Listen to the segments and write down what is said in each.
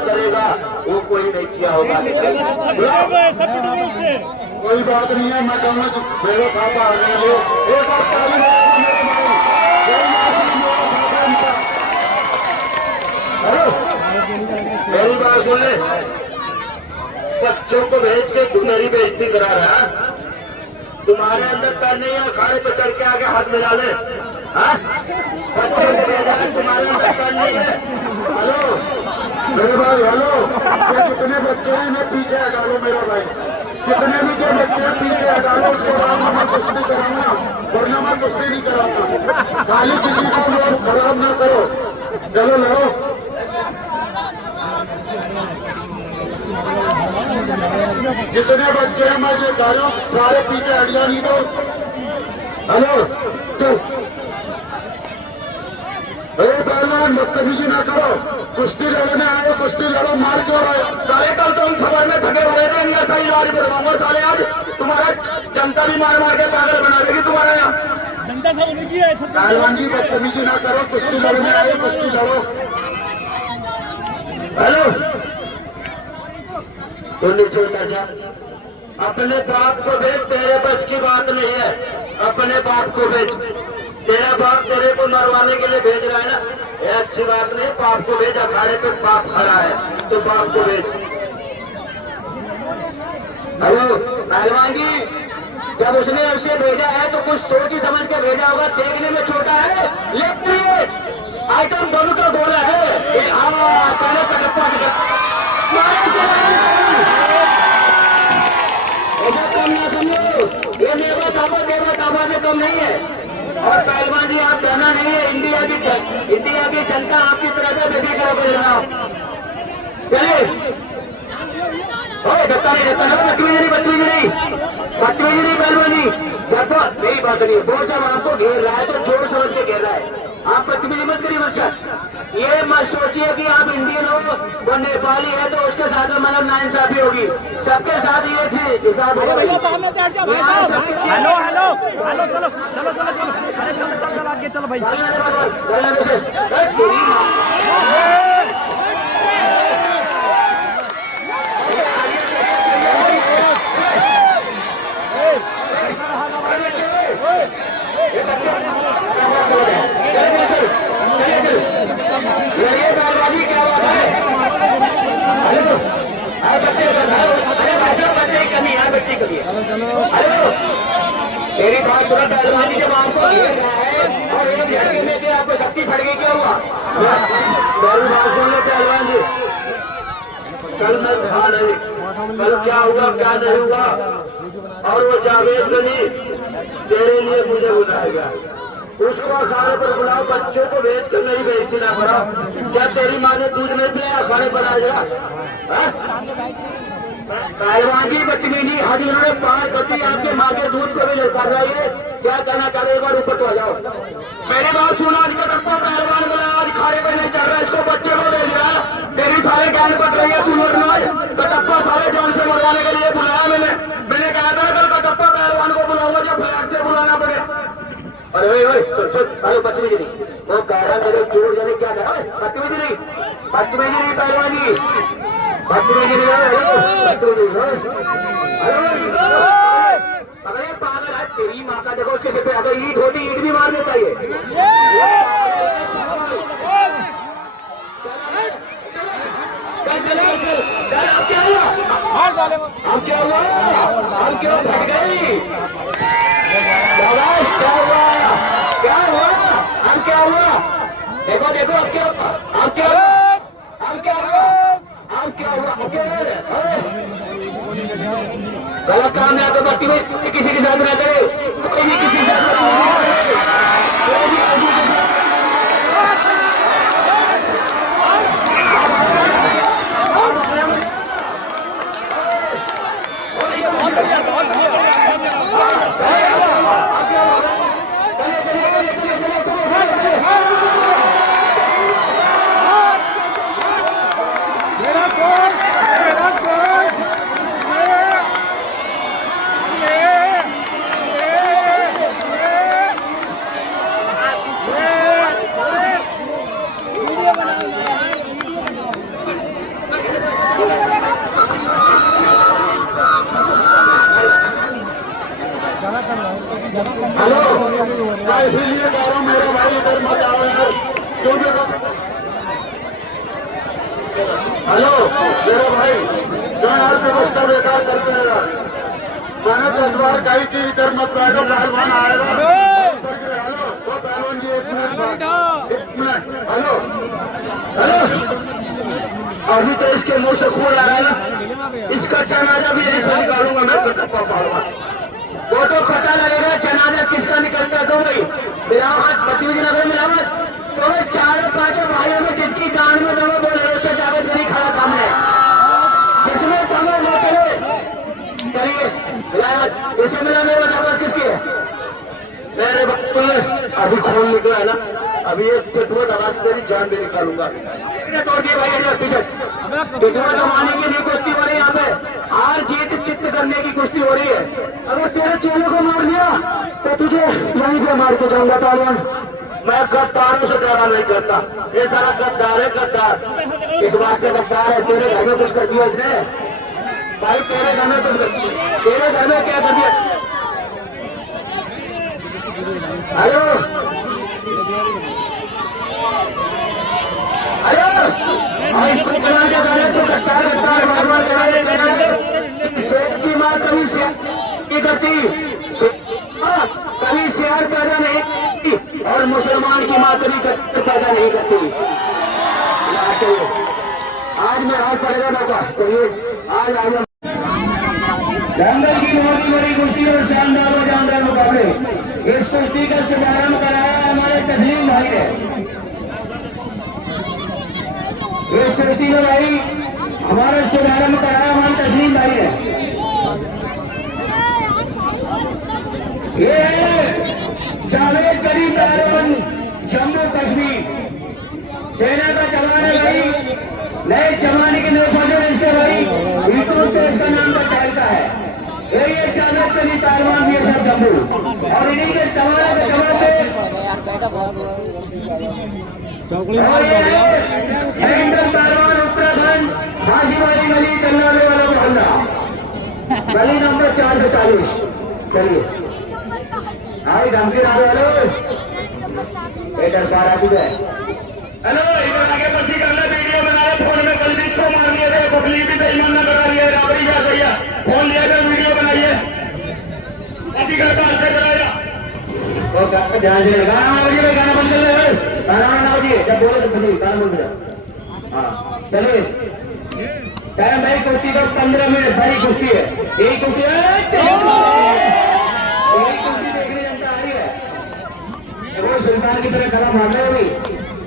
करेगा वो कोई नहीं किया होगा। कोई बात नहीं है, मैं कहूँगा मेरे पापा आ गए हो एक बार मेरी बात सुन ले। बच्चों को भेज के तू मेरी बेइज्जती करा रहा है। तुम्हारे अंदर पैर नहीं है, अखाड़े पे चढ़ के आगे हाथ मिला ले। बच्चों को भेजा है, तुम्हारे अंदर पैर नहीं है। हेलो मेरे भाई, हेलो ये कितने बच्चे हैं इन्हें पीछे हटा लो मेरा भाई। कितने भी जो बच्चे हैं पीछे हटा लो, उसके बाद मैं कुश्ती कराऊंगा, वरना मैं कुश्ती नहीं कराऊंगा। खाली किसी को लोग खराब ना करो, चलो लड़ो। जितने बच्चे हैं मैं ये कह रहा हूँ सारे पीछे हटिया नहीं दो। हेलो चल पहलवान बदतमीजी ना करो, कुश्ती लड़ने आए, कुश्ती लड़ो, मार क्यों रहे साले। कल तो हम खबर में थके हुए थे, नहीं सही गाड़ी बढ़वाऊंगा साले। आज तुम्हारा जनता भी मार मार के पागल बना देगी तुम्हारा यहाँ। पहलवान जी बदतमीजी ना करो, कुश्ती लड़ने आए, कुश्ती लड़ो। हेलो तो नीचे उतर जा, अपने बाप को भेज, तेरे बस की बात नहीं है। अपने बाप को भेज, तेरा बाप तेरे को मरवाने के लिए भेज रहा है ना, ये अच्छी बात नहीं। बाप को भेज, अखाड़े पे बाप खड़ा है तो बाप को भेज। हेलो पहलवान जी, जब उसने उसे भेजा है तो कुछ सोच ही समझ के भेजा होगा। देखने में छोटा है लेकिन आइटम दोनों का गोला है। पहले कटप्पा ऐसा कम ना समझो, ये मेवा दावा से कम नहीं है। और पहलवान जी आप कहना नहीं है, इंडिया की जनता आपकी तरफ से बेफिक्र हो जाना। चलिए बदतमीजी नहीं पहलवान जी। जब मेरी बात नहीं वो जब आपको घेर रहा है तो जोर समझ के घेर रहा है। आप बदतमीजी मत करिए मुझसे। ये मत सोचिए कि आप इंडियन हो, वो नेपाली है तो उसके साथ में मतलब नाइंसाफी होगी। सबके साथ ये थी हिसाब होगा भाई। हेलो हेलो हेलो चलो चलो चलो चलो अरे चलो चलो आगे चलो भाई। ये बैलगाड़ी क्या बात है? हेलो बच्चे, अरे भाई साहब बच्चे की कमी है, बच्चे की कमी है। हेलो मेरी बात सुनो, बैलगाड़ी जब आपको घेर रहा है और एक झटके में क्या आपको शक्ति फट गई, क्या हुआ? मेरी बात सुन लो पहलवान जी, कल मैं था नहीं, कल क्या हुआ क्या नहीं हुआ। और वो जावेद गनी तेरे लिए मुझे बुलाएगा, उसको अखाड़े पर बुलाओ। बच्चों को भेज कर नहीं बेइज्जती ना कराओ। क्या तेरी माँ ने दूध नहीं पिलाया, अखाड़े पर आ जाएगा? पहलवान जी बदतमीजी हद इन्होंने पार कर दी, आपके माँ के दूध को भी लड़का रहा है। क्या कहना चाह रहे, एक बार ऊपर तो आ जाओ। मेरी बात सुनो, आज कटप्पा पहलवान बुलाया, आज खाड़े पे नहीं चल रहा, इसको बच्चे को भेज रहा है। तेरी सारे ज्ञान बच रही है, तू लड़ रहा है। कटप्पा सारे जान से मरवाने के लिए बुलाया मैंने कहा था कल कटप्पा पहलवान को बुलाऊंगा, जब फ्लैग से बुलाना पड़े। अरे अरे बदतमीजी नहीं, वो कह रहा मेरे चोट जाने क्या कहा, बदतमीजी नहीं पहलवान जी, बदतमीजी नहीं। अगर ये पागल है, तेरी माँ का देखो उसके सिर पे अगर ईट होती ईट भी मार देता ये। अब क्या हुआ, अब क्या हुआ, अब क्यों फट गई? क्या हुआ, क्या हुआ, अब क्या हुआ? देखो देखो अब क्या हुआ, अब क्या हुआ, अब क्या हुआ, अब क्या हुआ? गलत काम है तो बत्ती में किसी के साथ ना करे, कोई भी किसी के साथ हेलो, मैं इसीलिए कह रहा हूँ मेरे भाई इधर मत आओ यार, क्योंकि हेलो मेरे भाई क्या यार व्यवस्था बेकार करते हैं यार। मैंने 10 बार कही थी इधर मत बैठो, पहलवान आएगा। हेलो वो पहलवान जी एक मिनट, हेलो हेलो, अभी तो इसके मुंह से खून आ रहा है ना, इसका जनाजा भी यही से निकालूंगा मैं कटप्पा पहलवान। वो तो पता लगेगा जनाजा किसका निकलता है। तो भाई मिलावट बत्तीजी नगर मिलावट, तो भाई 4-5 भाइयों में जिसकी गांड में दम बोल रहे उससे जावेद गरी खड़ा सामने, जिसमें दम वो चले करिए मिलावट, इसे मिला मेरा जाबाज किसकी है? मेरे बच्चों ने अभी खून निकला है ना, अभी एक पिटुआ दबा तेरी जान भी निकालूंगा। तोड़ दिए भाई पीछे पिटुआ दबाने की नहीं कुश्ती हो रही, यहाँ पे हार जीत चित्त करने की कुश्ती हो रही है। अगर तेरे चेहरे को मार दिया तो तुझे यहीं पे मार के जाऊंगा पहलवान। मैं गद्दारों से डरा नहीं करता, ये सारा गद्दार है गद्दार, इस बात से गद्दार है। तेरे घर में कुछ कर दिया इसने भाई, तेरे घर में कुछ तेरे घर में क्या कर दिया? हेलो हेलो, इसको बना के गाने तो गद्दार गद्दार भगवान कराने शेख की माँ कभी शेख करती, कभी शेर पैदा नहीं और मुसलमान की माँ कभी पैदा नहीं करती। आज मैं आज पड़ेगा मौका, चलिए आज आज दंगल की बहुत ही बड़ी कुश्ती और शानदार व जानदार मुकाबले, इस कुश्ती का शुभारंभ कराया हमारे तस्लीम भाई ने। इस कुश्ती में भाई हमारा शुभारंभ कराया हमारे तस्लीम भाई ने। ये जावेद गरी पहलवान जम्मू कश्मीर सेना का जवान है भाई, नए जमाने के नए फौजों इसके भाई यूट्यूब पे इसका नाम पर टहलता है। ये जावेद गरी पहलवान भी है सब जम्मू, और इन्हीं के सवालों के जवाब पे पहलवान उत्तराखंड भाजीवाली गली कल्याणी वाला मोहल्ला गली नंबर 440। चलिए आई धमकी आ हेलो इधर 12 भी है। हेलो इधर आगे पसी करना, वीडियो बना रहे, फोन में कल भी इसको मार लिए थे, बकली भी बेईमान ना करा लिया, राबड़ी जा भैया फोन लिया कर वीडियो बनाइए, पसी कर पास से बनाया तो ध्यान से गाना बजिए, गाना बंद कर ले, गाना ना बजिए, जब बोलो तो बजिए, गाना बंद कर। हाँ चलिए टाइम भाई कुश्ती का 15 मिनट भाई कुश्ती है, यही कुश्ती है, यही कुश्ती देखने जनता आई है। वो सुल्तान की तरह खड़ा मामला है,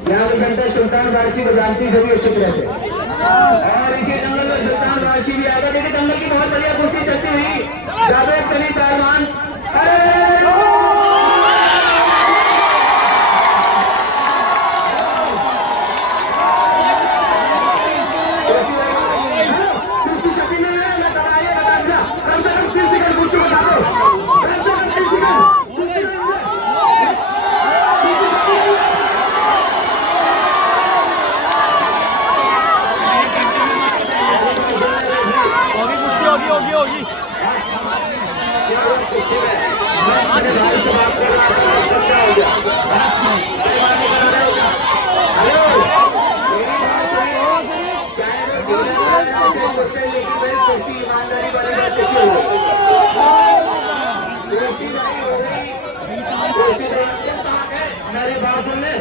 यहाँ की जनता सुल्तान वारसी को जानती सभी अच्छी तरह से, और इसी जंगल में सुल्तान वारसी भी आएगा। देखिए जंगल की बहुत बढ़िया कुश्ती चलती हुई जावेद गरी पहलवान होगी। ईमानदारी वाली बात देखिए, मेरी बात सुन ले,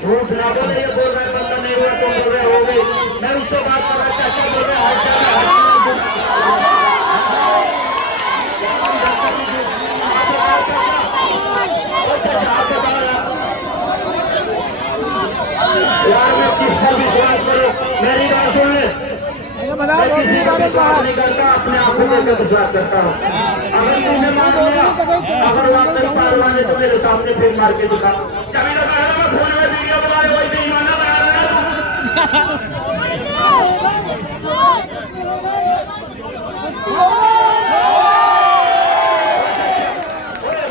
झूठ ना बोले, ये बोल रहे बंदा नहीं हुआ तुम बोल रहे हो गई, मैं उससे बात कर रहा, चाचा बोल रहे यार मैं किस पर विश्वास करूं, मेरी बात सुन ले, मैं किसी का विश्वास नहीं करता, अपने आंखों में विश्वास करता हूँ। अगर तुमने मान लिया, अगर वाकई पहलवान है तो मेरे सामने फिर मार के दिखा। कभी तो कहा मैं फोन में वीडियो बना रहे, वही बेईमाना बना रहा है।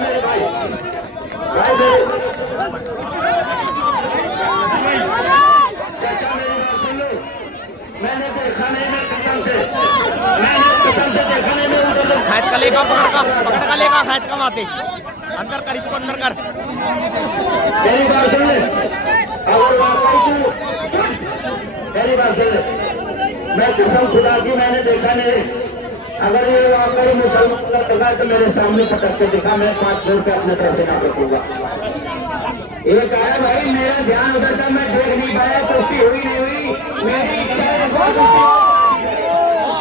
मेरे भाई चाचा मेरी बात सुन लो, मैंने देखा नहीं, मैं कसम से देखा नहीं, मैं उधर खींच कर ले लेगा, पकड़ का लेगा, खींच का माते अंदर कर, इसको अंदर कर। मेरी बात सुन ले, अगर वाकई तू मेरी बात सुन ले, मैं कसम खुदा की मैंने देखा नहीं, अगर ये वाकई मुसलमान का लगा तो मेरे सामने पटक के दिखा, मैं 500 रुपये अपने तरफ से ना रखूंगा। एक आया भाई, मेरा ध्यान उधर था, मैं देख नहीं पाया, कुश्ती हुई नहीं हुई, मेरी इच्छा है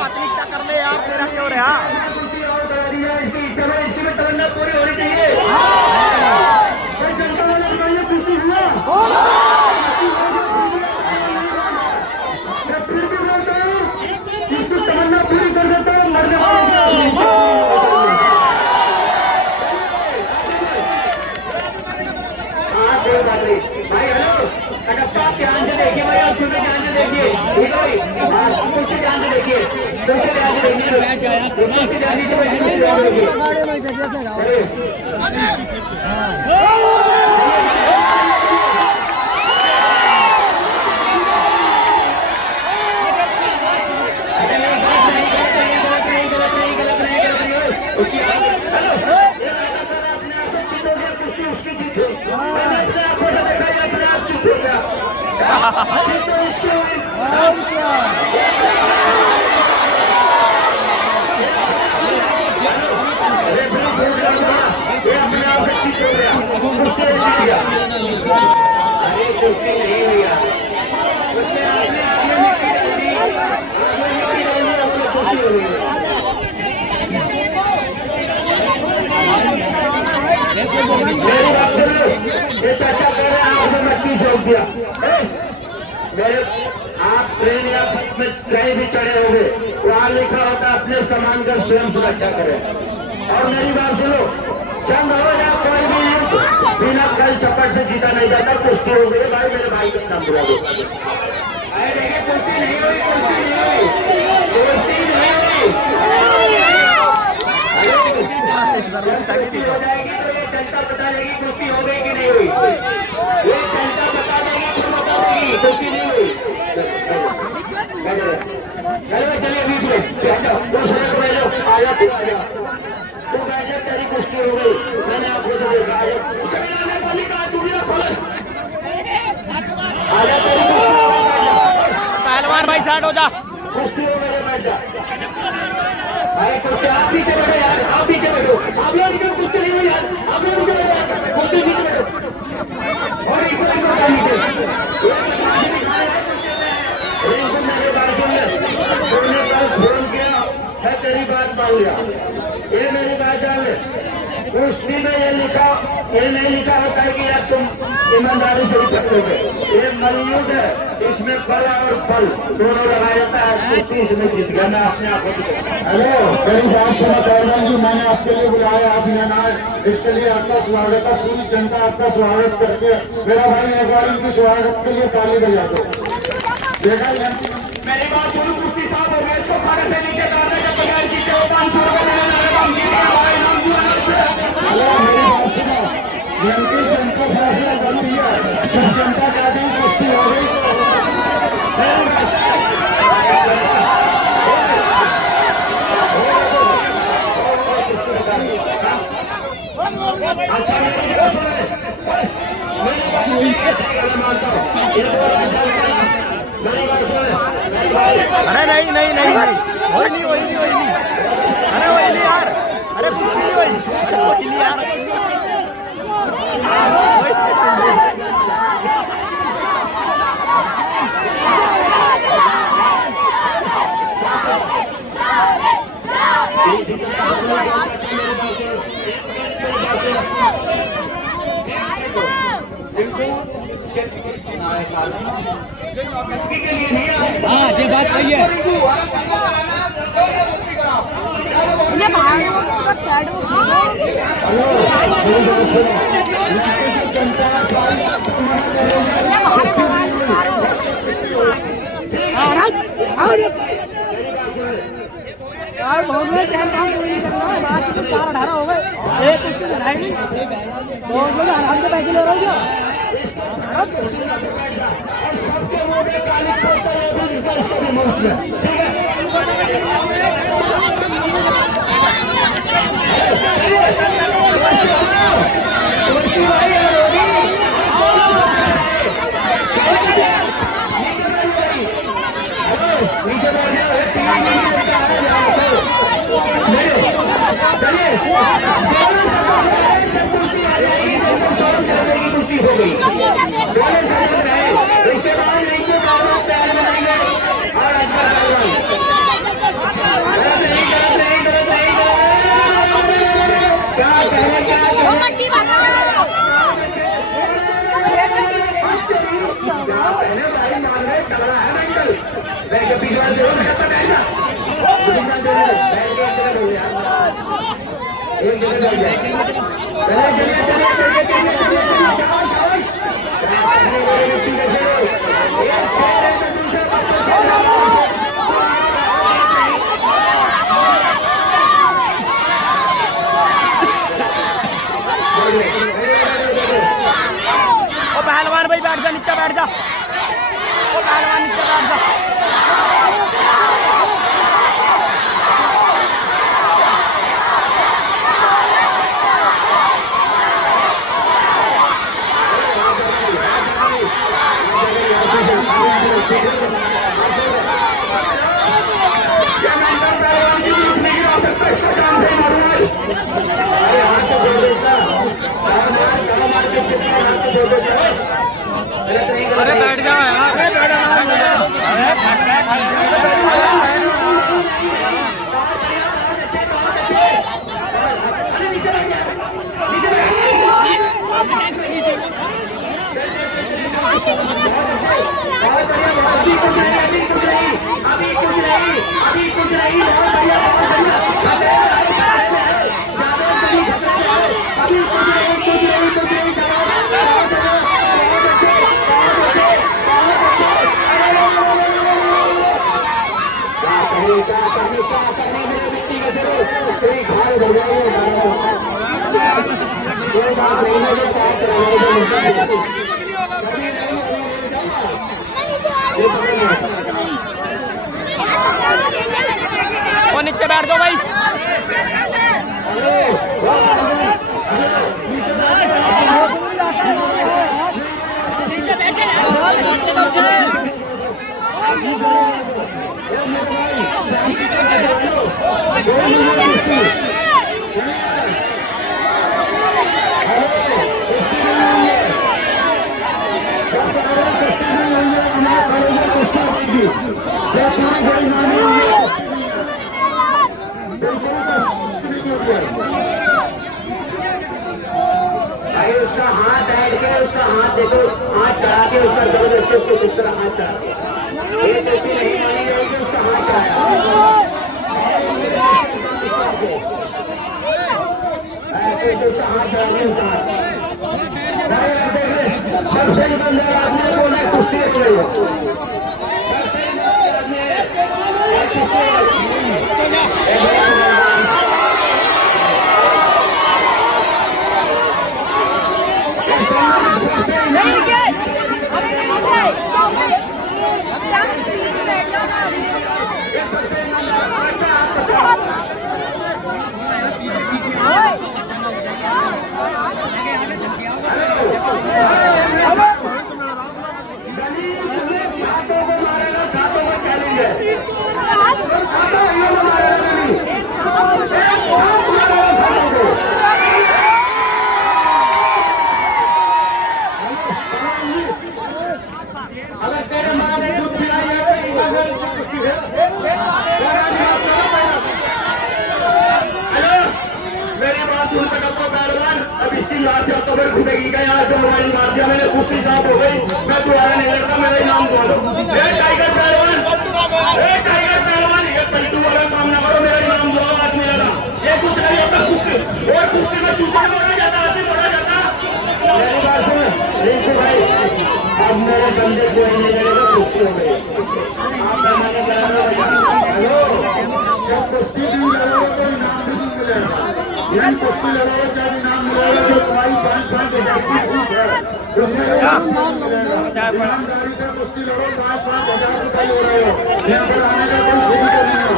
अपनी इच्छा कर ले यार, तेरा क्यों रहा? कुश्ती और करा दी जाए, इसकी इच्छा में इसकी भी तमन्ना पूरी होनी चाहिए। जनता वाले बताइए कुश्ती हुआ, मैं फिर भी बोलता हूँ इसकी तमन्ना पूरी कर देता हूँ, मरने वाले भाई। हेलो कटप्पा, ध्यान से देखिए भाई, आप खुद ध्यान से देखिए, ठीक है भाई, कुछ ध्यान से देखिए, कुछ ध्यान से देखिए, कुछ ध्यान दीजिए भाई, कुछ ध्यान से देखिए। अरे कुश्ती नहीं भैया, उसमें आपने मिट्टी डाल दी, आपने मिट्टी डाल दी, अपनी कुश्ती हो गई। मेरी बात सुनो, ये चाचा कह रहे हैं आपने मिट्टी झोंक दिया। मेरे आप ट्रेन या बस में कहीं भी चढ़े होंगे, वहाँ लिखा होता अपने सामान का स्वयं सुरक्षा करें। और मेरी बात सुनो, जंग हो या कोई भी युद्ध बिना कल चपट से जीता नहीं जाता। कुश्ती हो गई भाई, मेरे भाई का नाम बुला दो। अरे देखिए कुश्ती नहीं हुई, कुश्ती नहीं हुई, कुश्ती नहीं हुई। हो जाएगी तो ये जनता बता देगी कुश्ती हो गई कि नहीं हुई, ये जनता बता देगी, खुद बता देगी कुश्ती नहीं हुई। चलिए बीच में दूसरे को भेजो, आया तू आजा, तू बैठे, तेरी कुश्ती हो गई, मैंने आपको तो देखा, आया वाली का दुनिया खोल, आजा तेरी कुश्ती हो गई, पहलवान भाई साइड हो जा, कुश्ती हो गई, बैठ जा भाई, कुश्ती आप पीछे बैठो यार, आप पीछे बैठो, आप लोग इधर कुश्ती नहीं हुई यार, आप लोग इधर बैठो, कुश्ती पीछे बैठो और एक नीचे मेरे बात सुन ले, तुमने कल फोन किया है, तेरी बात मान लिया, ये मेरी बात जान ले, कुश्ती में ये नहीं लिखा होता है कि यार तुम ईमानदारी से ही पकड़ोगे, ये मलयुद्ध है, इसमें फल और फल दोनों लगाया जाता है, कुश्ती इसमें जीत गया, मैं अपने आप को। हेलो मेरी बात सुनो पहलवान जी, मैंने आपके लिए बुलाया, आप यहाँ आए, इसके लिए आपका स्वागत है, पूरी जनता आपका स्वागत करके, मेरा भाई एक बार इनके स्वागत के लिए ताली बजा दो। देखा मेरी बात सुनो, कुश्ती साहब हो गया, इसको खाने से नीचे डालने के बगैर जीते हो 500 रुपये देने लगे, हम जीते हमारे नाम दुआ से। हेलो मेरी बात सुनो, जिनकी जनता फैसला करती है, जब जनता कहती है कुश्ती हो गई अच्छा मेरी बात सुनो, मेरी बात मानता हूँ, ये तो राजा ना, मेरी बात सुनो मेरी भाई। अरे नहीं नहीं नहीं नहीं, वही नहीं वही नहीं वही नहीं, अरे वही नहीं यार, अरे कुछ नहीं वही, अरे वही नहीं यार, हाँ ये बात सही है। यार बहुत में टाइम काम कोई नहीं करना है, बात तो 4-18 हो गए, एक कुछ लड़ाई नहीं, बहुत लोग आराम से पैसे ले रहे हो। सबके मुंह में काली पोता है, इसका भी मुंह में, ठीक है। नीचे बैठ जाओ, चलिए जब कुश्ती आ जाएगी तो 100 रुपये की कुश्ती हो गई। दोनों समझ रहे, इसके बाद नहीं तो कारों प्यार बनाएंगे और अजगर क्या कहें क्या पहले भाई मान रहे तगड़ा है मेंटल बैठ के पीछे वाले दो मिनट तक आएगा एक जगह लग जाए चलिए चलिए ओ पहलवान भाई बैठ जा, नीचे बैठ जा। ओ पहलवान नीचे बैठ जा। अरे बैठ जाओ यार, अभी कुछ नहीं बहुत बढ़िया अभी कुछ नहीं क्या करने मेरे मिट्टी का जरूर कोई घायल हो जाए कोई बात नहीं मुझे बात ओ नीचे बैठ जाओ भाई। भाई उसका हाथ बैठ के उसका हाथ देखो, हाथ चढ़ा के उसका जबरदस्ती उसको जिस तरह हाथ चढ़ा ये गलती नहीं मानी जाएगी। उसका हाथ चढ़ाया उसका हाथ चढ़ा के उसका हाथ सबसे ईमानदार आदमी को ना कुश्ती हो रही है। अगर तेरे माँ ने दूध पिलाई है हेलो मेरी बात सुन कर पहलवान अब इसकी याद से अक्टूबर घूमेगी क्या यार। जो हमारी बात दिया मैंने कुश्ती साफ हो गई, मैं दोबारा नहीं लगता, मेरा नाम बोलो टाइगर पहलवान ये पलटू वाला काम ना करो, मेरा नाम दो आज मेरा नाम ये कुछ नहीं होता। कुश्ती और कुश्ती में जूता बोला जाता, आदमी बोला जाता। मेरी बात सुन रिंकू भाई, अब मेरे बंदे कोई नहीं करेगा, कुश्ती हो गई। आप मैंने हेलो जब कुश्ती भी लड़ोगे तो इनाम भी नहीं मिलेगा। यही कुश्ती लड़ोगे जब इनाम मिलेगा जो तुम्हारी 5-5 हजार की फीस है उसमें इनाम मिलेगा। ईमानदारी से कुश्ती लड़ो, 5-5 हजार रुपये हो रहे हो, यहाँ पर आने का कोई फ्री तो नहीं है।